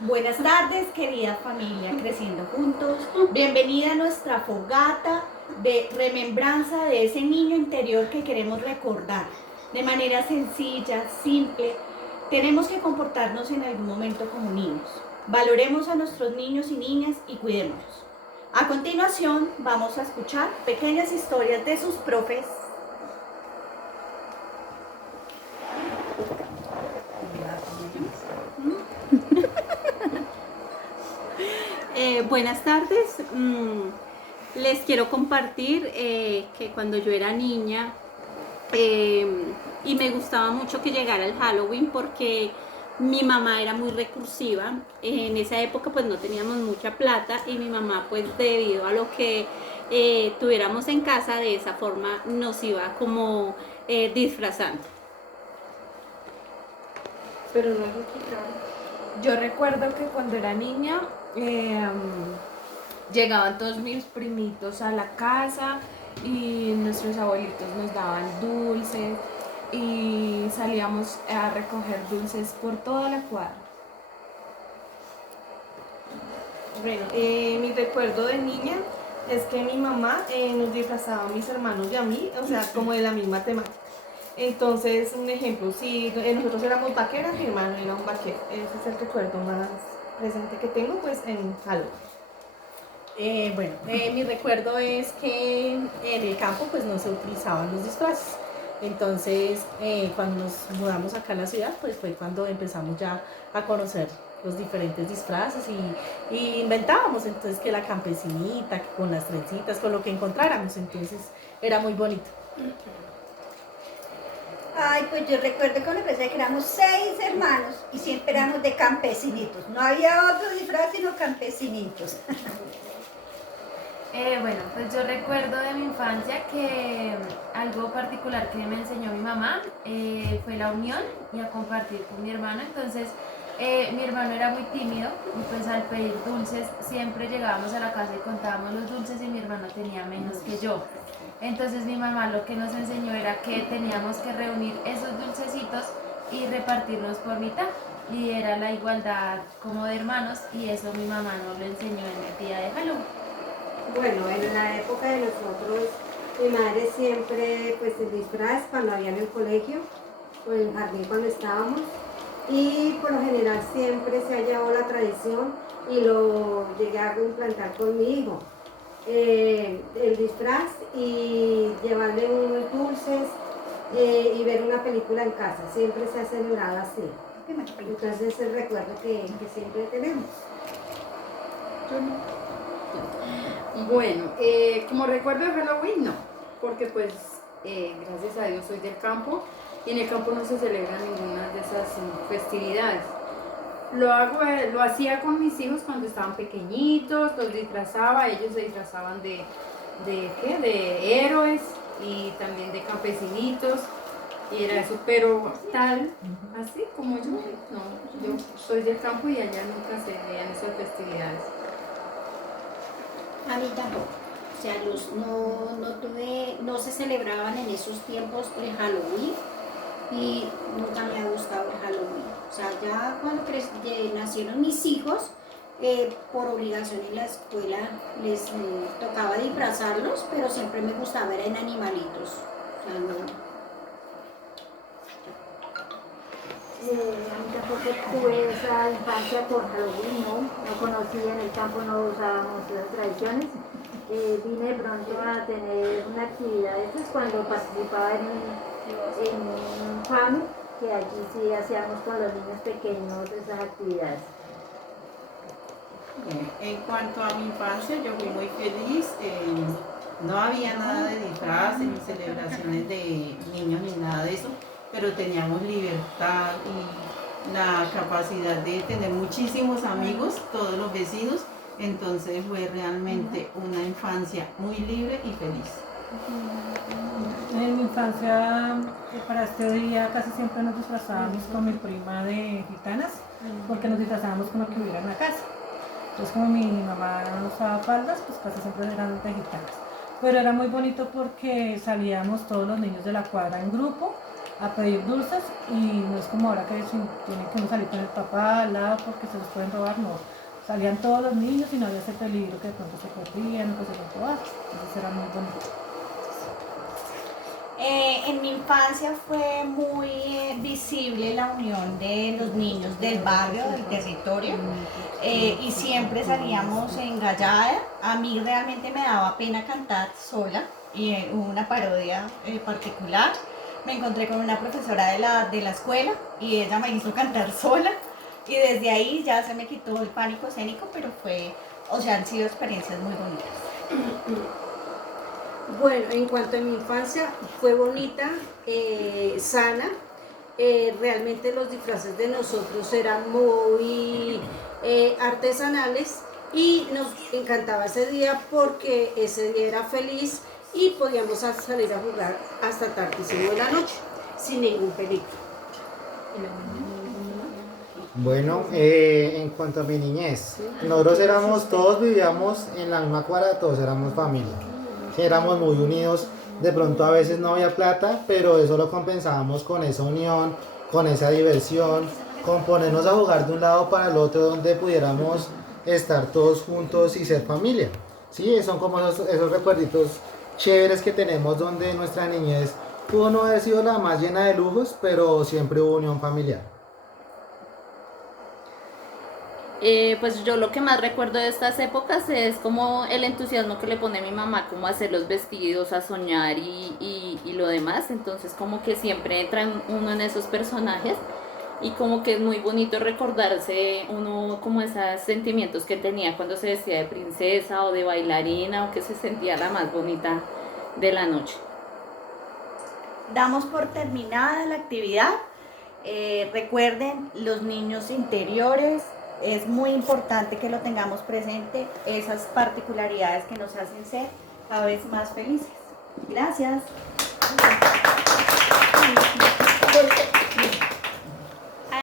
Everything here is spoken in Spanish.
Buenas tardes, querida familia Creciendo Juntos. Bienvenida a nuestra fogata de remembranza de ese niño interior que queremos recordar. De manera sencilla, simple, tenemos que comportarnos en algún momento como niños. Valoremos a nuestros niños y niñas y cuidémoslos. A continuación, vamos a escuchar pequeñas historias de sus profes. Buenas tardes. Les quiero compartir que cuando yo era niña y me gustaba mucho que llegara el Halloween porque mi mamá era muy recursiva. En esa época pues no teníamos mucha plata y mi mamá pues debido a lo que tuviéramos en casa de esa forma nos iba como disfrazando. Pero no es lo que claro. Yo recuerdo que cuando era niña llegaban todos mis primitos a la casa y nuestros abuelitos nos daban dulces y salíamos a recoger dulces por toda la cuadra. Bueno, mi recuerdo de niña es que mi mamá nos disfrazaba a mis hermanos y a mí, o sea, como de la misma temática. Entonces, un ejemplo, si nosotros éramos vaqueras, mi hermano era un vaquero. Ese es el recuerdo más presente que tengo, pues, en Halloween. Mi recuerdo es que en el campo pues no se utilizaban los disfraces. Entonces, cuando nos mudamos acá a la ciudad, pues fue cuando empezamos ya a conocer los diferentes disfraces y inventábamos entonces que la campesinita, que con las trencitas, con lo que encontráramos. Entonces, era muy bonito. Ay, pues yo recuerdo cuando empecé que éramos 6 hermanos y siempre éramos de campesinitos. No había otro disfraz sino campesinitos. Bueno, pues yo recuerdo de mi infancia que algo particular que me enseñó mi mamá fue la unión y a compartir con mi hermano. Entonces, mi hermano era muy tímido y pues al pedir dulces siempre llegábamos a la casa y contábamos los dulces y mi hermano tenía menos que yo. Entonces mi mamá lo que nos enseñó era que teníamos que reunir esos dulcecitos y repartirnos por mitad. Y era la igualdad como de hermanos y eso mi mamá nos lo enseñó en el día de Halloween. Bueno, en la época de nosotros, mi madre siempre, pues el disfraz cuando había en el colegio o en el jardín cuando estábamos, y por lo general siempre se ha llevado la tradición y lo llegué a implantar con mi hijo. El disfraz y llevarle unos dulces y ver una película en casa, siempre se ha celebrado así. Entonces es el recuerdo que siempre tenemos. Bueno, como recuerdo de Halloween no, porque pues gracias a Dios soy del campo y en el campo no se celebra ninguna de esas festividades. Lo hacía con mis hijos cuando estaban pequeñitos, los disfrazaba, ellos se disfrazaban de héroes y también de campesinitos y era eso, pero tal, así como yo, no, yo soy del campo y allá nunca se veían esas festividades. A mí tampoco. O sea, no se celebraban en esos tiempos el Halloween y nunca me ha gustado el Halloween. O sea, ya cuando nacieron mis hijos, por obligación en la escuela les tocaba disfrazarlos, pero siempre me gustaba era en animalitos. O sea, no. A mí tampoco tuve esa infancia por Halloween, no conocía, en el campo no usábamos esas tradiciones. Vine de pronto a tener una actividad de esas cuando participaba en un FAMI, que allí sí hacíamos con los niños pequeños esas actividades. En cuanto a mi infancia, yo fui muy feliz. No había nada de disfraces ni celebraciones de niños ni nada de eso, pero teníamos libertad y la capacidad de tener muchísimos amigos, todos los vecinos. Entonces fue realmente una infancia muy libre y feliz. En mi infancia, para este día casi siempre nos disfrazábamos con mi prima de gitanas, porque nos disfrazábamos con lo que hubiera en la casa. Entonces, como mi mamá no usaba faldas, pues casi siempre eran de gitanas. Pero era muy bonito porque salíamos todos los niños de la cuadra en grupo a pedir dulces y no es como ahora que si tienen que uno salir con el papá al lado porque se los pueden robar, no. Salían todos los niños y no había ese peligro que de pronto se perdían o que se los robaban. Entonces era muy bonito. En mi infancia fue muy visible la unión de los niños del barrio, del territorio, y siempre salíamos en gallada. A mí realmente me daba pena cantar sola y hubo una parodia particular. Me encontré con una profesora de la escuela y ella me hizo cantar sola y desde ahí ya se me quitó el pánico escénico, pero han sido experiencias muy bonitas. Bueno, en cuanto a mi infancia, fue bonita, sana. Realmente los disfraces de nosotros eran muy artesanales y nos encantaba ese día porque ese día era feliz y podíamos salir a jugar hasta tardísimo de la noche, sin ningún peligro. Bueno, en cuanto a mi niñez, nosotros todos vivíamos en la misma cuadra, todos éramos familia. Éramos muy unidos, de pronto a veces no había plata, pero eso lo compensábamos con esa unión, con esa diversión, con ponernos a jugar de un lado para el otro donde pudiéramos estar todos juntos y ser familia. Sí, son como esos recuerditos chéveres que tenemos donde nuestra niñez pudo no haber sido la más llena de lujos, pero siempre hubo unión familiar. Pues yo lo que más recuerdo de estas épocas es como el entusiasmo que le pone mi mamá como a hacer los vestidos, a soñar y lo demás. Entonces como que siempre entra uno en esos personajes y como que es muy bonito recordarse uno como esos sentimientos que tenía cuando se vestía de princesa o de bailarina o que se sentía la más bonita de la noche. Damos por terminada la actividad. Recuerden, los niños interiores, es muy importante que lo tengamos presente, esas particularidades que nos hacen ser cada vez más felices. Gracias.